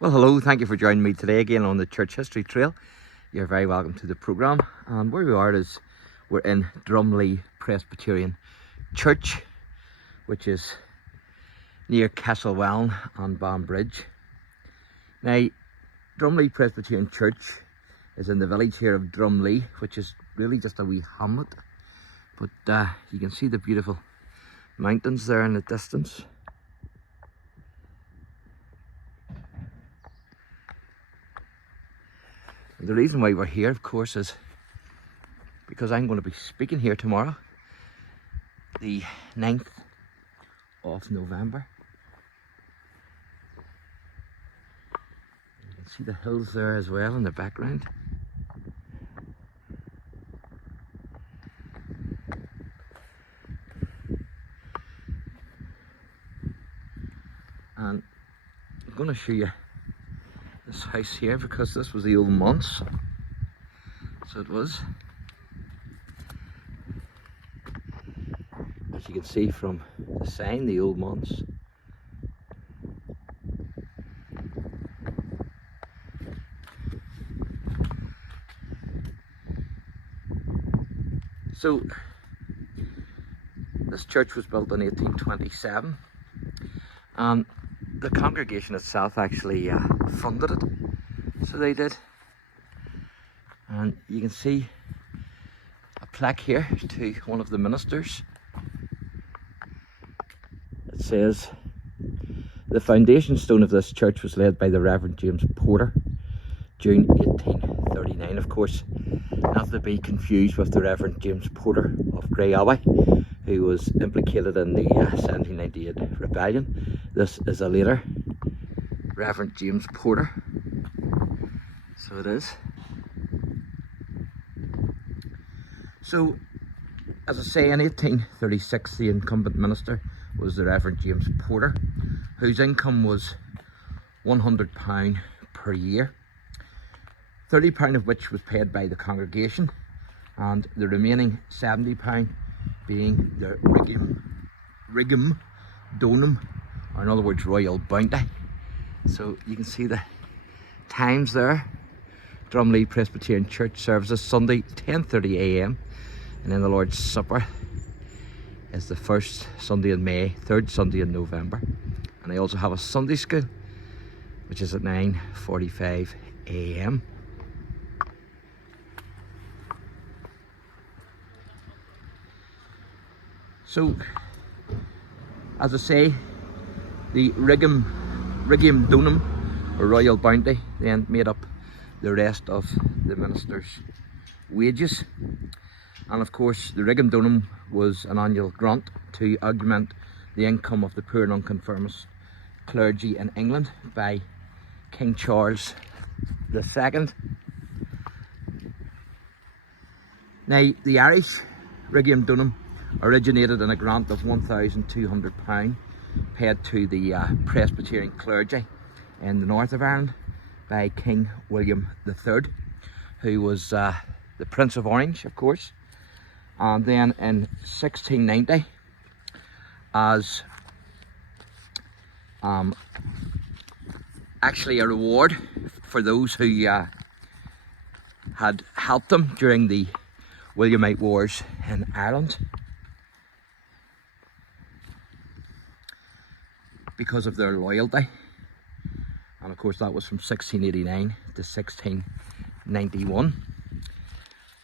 Well, hello, thank you for joining me today again on the Church History Trail. You're very welcome to the programme. And where we are is we're in Drumlee Presbyterian Church, which is near Castlewellan and Banbridge. Now, Drumlee Presbyterian Church is in the village here of Drumlee, which is really just a wee hamlet. But you can see the beautiful mountains there in the distance. And the reason why we're here, of course, is because I'm going to be speaking here tomorrow, the 9th of November. You can see the hills there as well in the background. And I'm going to show you this house here because this was the old manse. So it was. As you can see from the sign, the old manse. So this church was built in 1827, and the congregation itself actually funded it, so they did. And you can see a plaque here to one of the ministers. It says, "The foundation stone of this church was laid by the Reverend James Porter during 1839. Of course, not to be confused with the Reverend James Porter of Grey Abbey, who was implicated in the 1798 rebellion. This is a later Reverend James Porter." So it is. So, as I say, in 1836, the incumbent minister was the Reverend James Porter, whose income was £100 per year, £30 of which was paid by the congregation, and the remaining £70 being the Rigum Donum, or in other words, royal bounty. So you can see the times there. Drumlee Presbyterian Church services Sunday 10:30 AM, and then the Lord's Supper is the first Sunday in May, third Sunday in November. And they also have a Sunday school, which is at 9:45 AM. So, as I say, the Rigum Donum, or royal bounty, then made up the rest of the minister's wages. And of course, the Rigum Donum was an annual grant to augment the income of the poor and nonconformist clergy in England by King Charles II. Now, the Irish Rigum Donum originated in a grant of £1,200 paid to the Presbyterian clergy in the north of Ireland by King William III, who was the Prince of Orange, of course. And then in 1690, as actually a reward for those who had helped them during the Williamite Wars in Ireland, because of their loyalty. And of course that was from 1689 to 1691.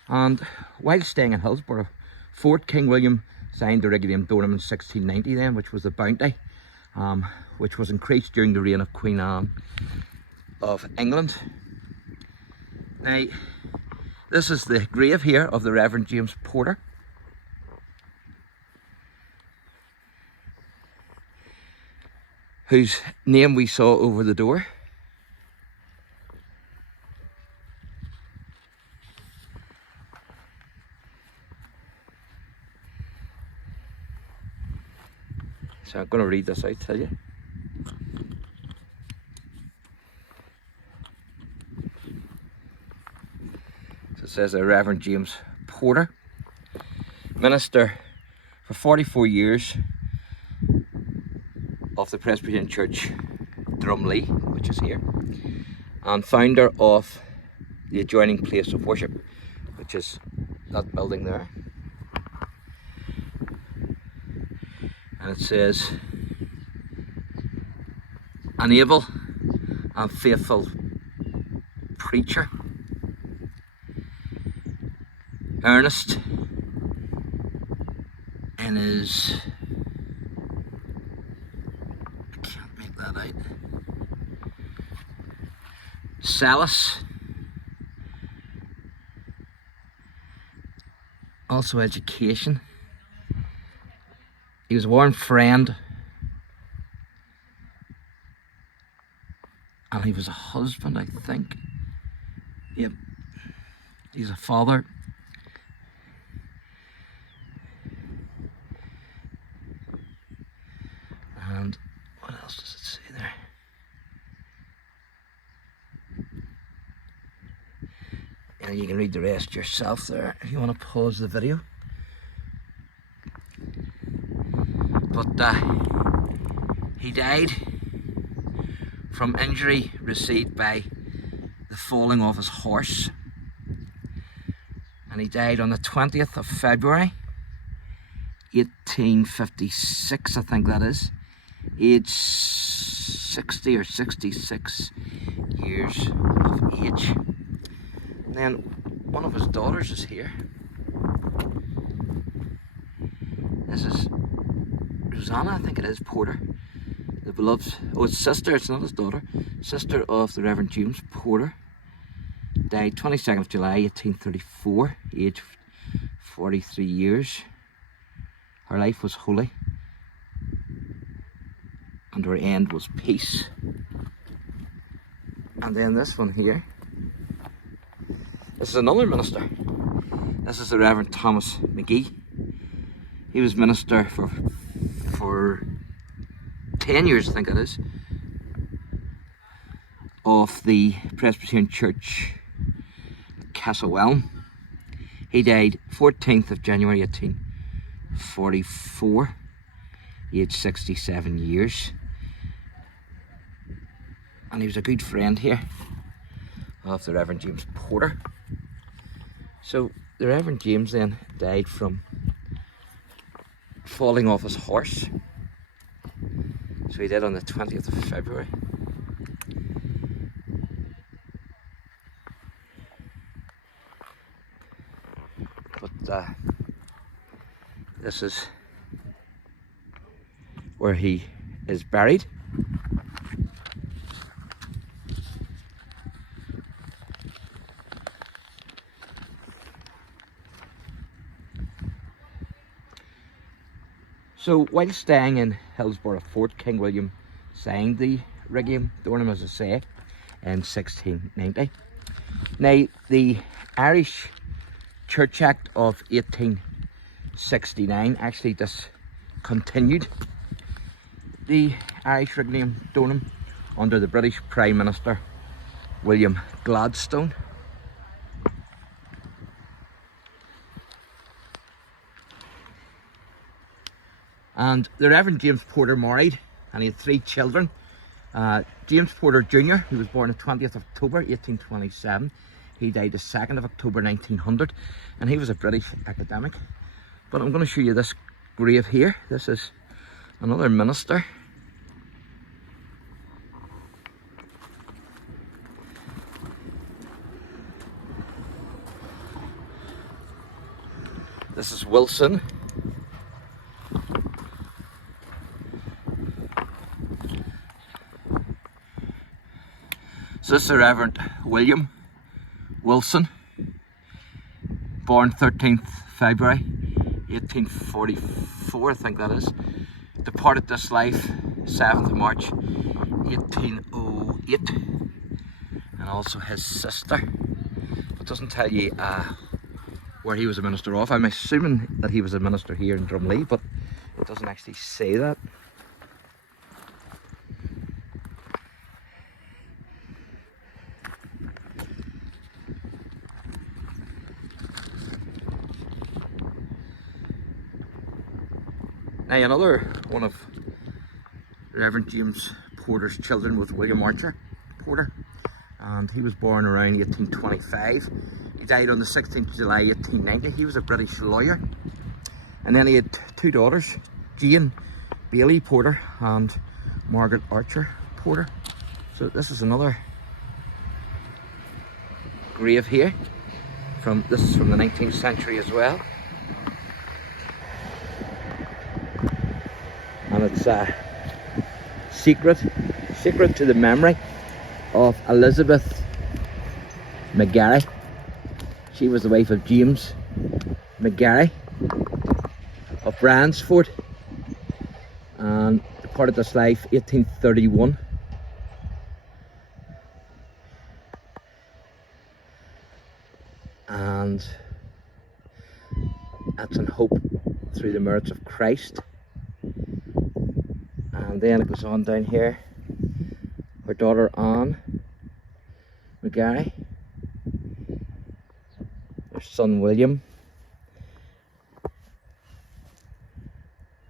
And while staying in Hillsborough Fort, King William signed the Rigum Donum in 1690 then, which was the bounty, which was increased during the reign of Queen Anne of England. Now, this is the grave here of the Reverend James Porter, whose name we saw over the door. So I'm going to read this out to you. So it says Reverend James Porter, minister for 44 years of the Presbyterian Church, Drumlee, which is here, and founder of the adjoining place of worship, which is that building there. And it says, an able and faithful preacher, earnest in his, I can't make that out, zealous, also education. He was a warm friend, and he was a husband, I think. Yep, he's a father. And what else does it say there? And you can read the rest yourself there if you want to pause the video. But he died from injury received by the falling of his horse, and he died on the 20th of February 1856, I think that is, age 60 or 66 years of age. And then one of his daughters is here. This is Rosanna, I think it is, Porter, the beloved, oh, it's sister, it's not his daughter, sister of the Reverend James Porter. Died 22nd of July 1834, aged 43 years. Her life was holy, and her end was peace. And then this one here, this is another minister. This is the Reverend Thomas McGee. He was minister for 10 years, I think it is, of the Presbyterian Church at Castlewellan. He died 14th of January 1844, aged 67 years. And he was a good friend here of the Reverend James Porter. So the Reverend James then died from falling off his horse. So he died on the 20th of February. But this is where he is buried. So while staying in Hillsborough Fort, King William signed the Requiem Dornum, as I say, in 1690. Now, the Irish Church Act of 1869 actually discontinued the Irish Requiem Dornum under the British Prime Minister William Gladstone. And the Reverend James Porter married, and he had 3 children. James Porter Jr., who was born on 20th of October 1827. He died the 2nd of October 1900, and he was a British academic. But I'm going to show you this grave here. This is another minister. This is Wilson. So this is the Reverend William Wilson, born 13th February 1844, I think that is. Departed this life 7th of March 1808, and also his sister. It doesn't tell you where he was a minister of. I'm assuming that he was a minister here in Drumlee, but it doesn't actually say that. Now, another one of Reverend James Porter's children was William Archer Porter, and he was born around 1825. He died on the 16th of July 1890. He was a British lawyer, and then he had two daughters, Jane Bailey Porter and Margaret Archer Porter. So this is another grave here. This is from the 19th century as well, and it's secret to the memory of Elizabeth McGarry. She was the wife of James McGarry of Bransford, and departed this life 1831. And that's in hope through the merits of Christ. And then it goes on down here, her daughter Anne McGarry, her son William,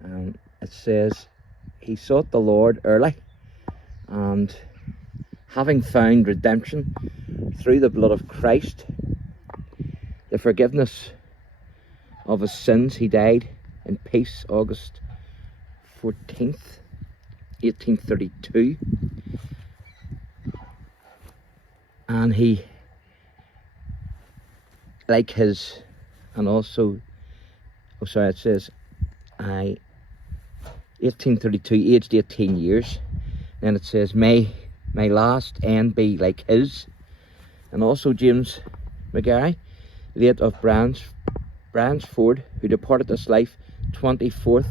and it says, he sought the Lord early, and having found redemption through the blood of Christ, the forgiveness of his sins, he died in peace August 14th, 1832. And he, like his, and also, oh sorry, it says, 1832, aged 18 years. Then it says, may my last end be like his. And also James McGarry, late of Bransford, who departed this life 24th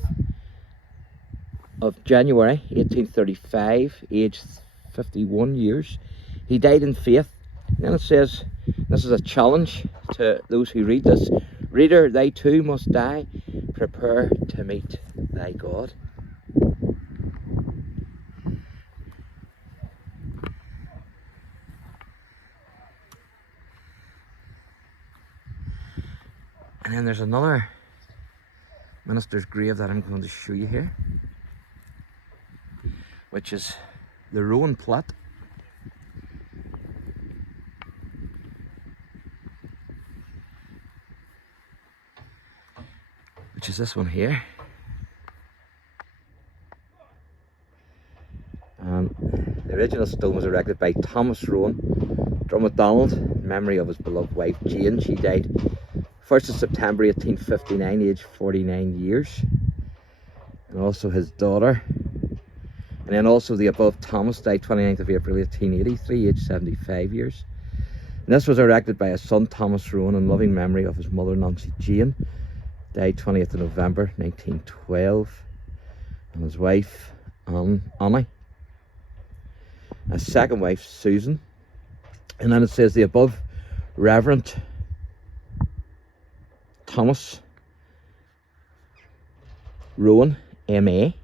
of January 1835, aged 51 years. He died in faith. And then it says, this is a challenge to those who read this: reader, thy too must die, prepare to meet thy God. And then there's another minister's grave that I'm going to show you here, which is the Rowan plot. Which is this one here. The original stone was erected by Thomas Rowan, Drumlee, in memory of his beloved wife Jane. She died 1st of September 1859, aged 49 years. And also his daughter. And then also the above Thomas died 29th of April 1883, aged 75 years. And this was erected by his son Thomas Rowan in loving memory of his mother Nancy Jane. Died 20th of November 1912. And his wife Annie. His second wife Susan. And then it says the above Reverend Thomas Rowan, M.A.,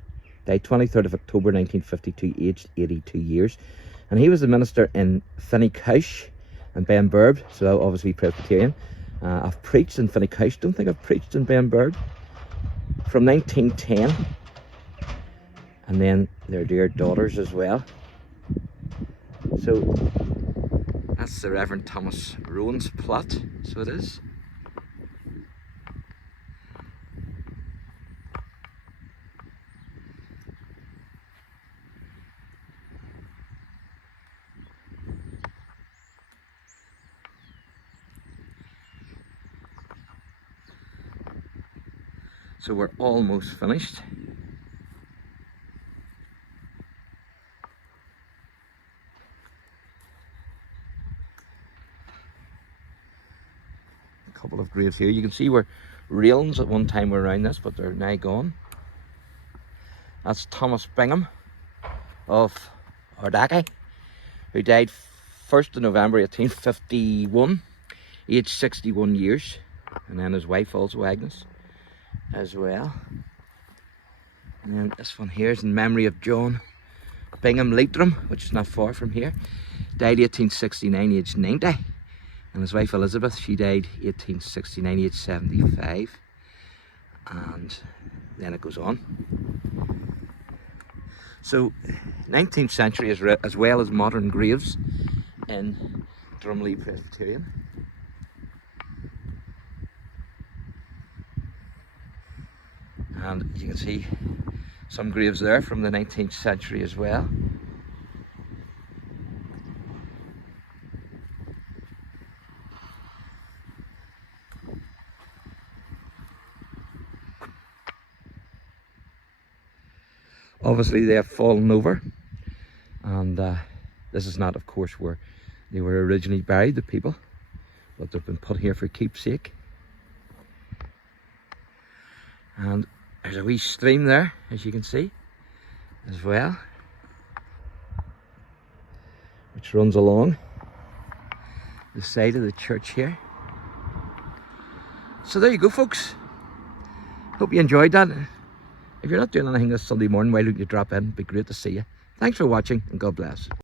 died 23rd of October 1952, aged 82 years. And he was the minister in Finnecouch and Benburb, so obviously Presbyterian. I've preached in Finnecouch, don't think I've preached in Benburb, from 1910. And then their dear daughters as well. So that's the Reverend Thomas Rowan's plot, so it is. So we're almost finished. A couple of graves here. You can see where railings at one time were around this, but they're now gone. That's Thomas Bingham of Ardaki, who died 1st of November 1851, aged 61 years. And then his wife also, Agnes, as well. And then this one here is in memory of John Bingham Leitrim, which is not far from here. Died 1869, aged 90. And his wife Elizabeth, she died 1869, aged 75. And then it goes on. So 19th century as well as modern graves in Drumlee Presbyterian. And you can see some graves there from the 19th century as well. Obviously they have fallen over, and this is not, of course, where they were originally buried, the people, but they've been put here for keepsake. And there's a wee stream there, as you can see, as well, which runs along the side of the church here. So there you go, folks. Hope you enjoyed that. If you're not doing anything this Sunday morning, why don't you drop in? It'd be great to see you. Thanks for watching, and God bless.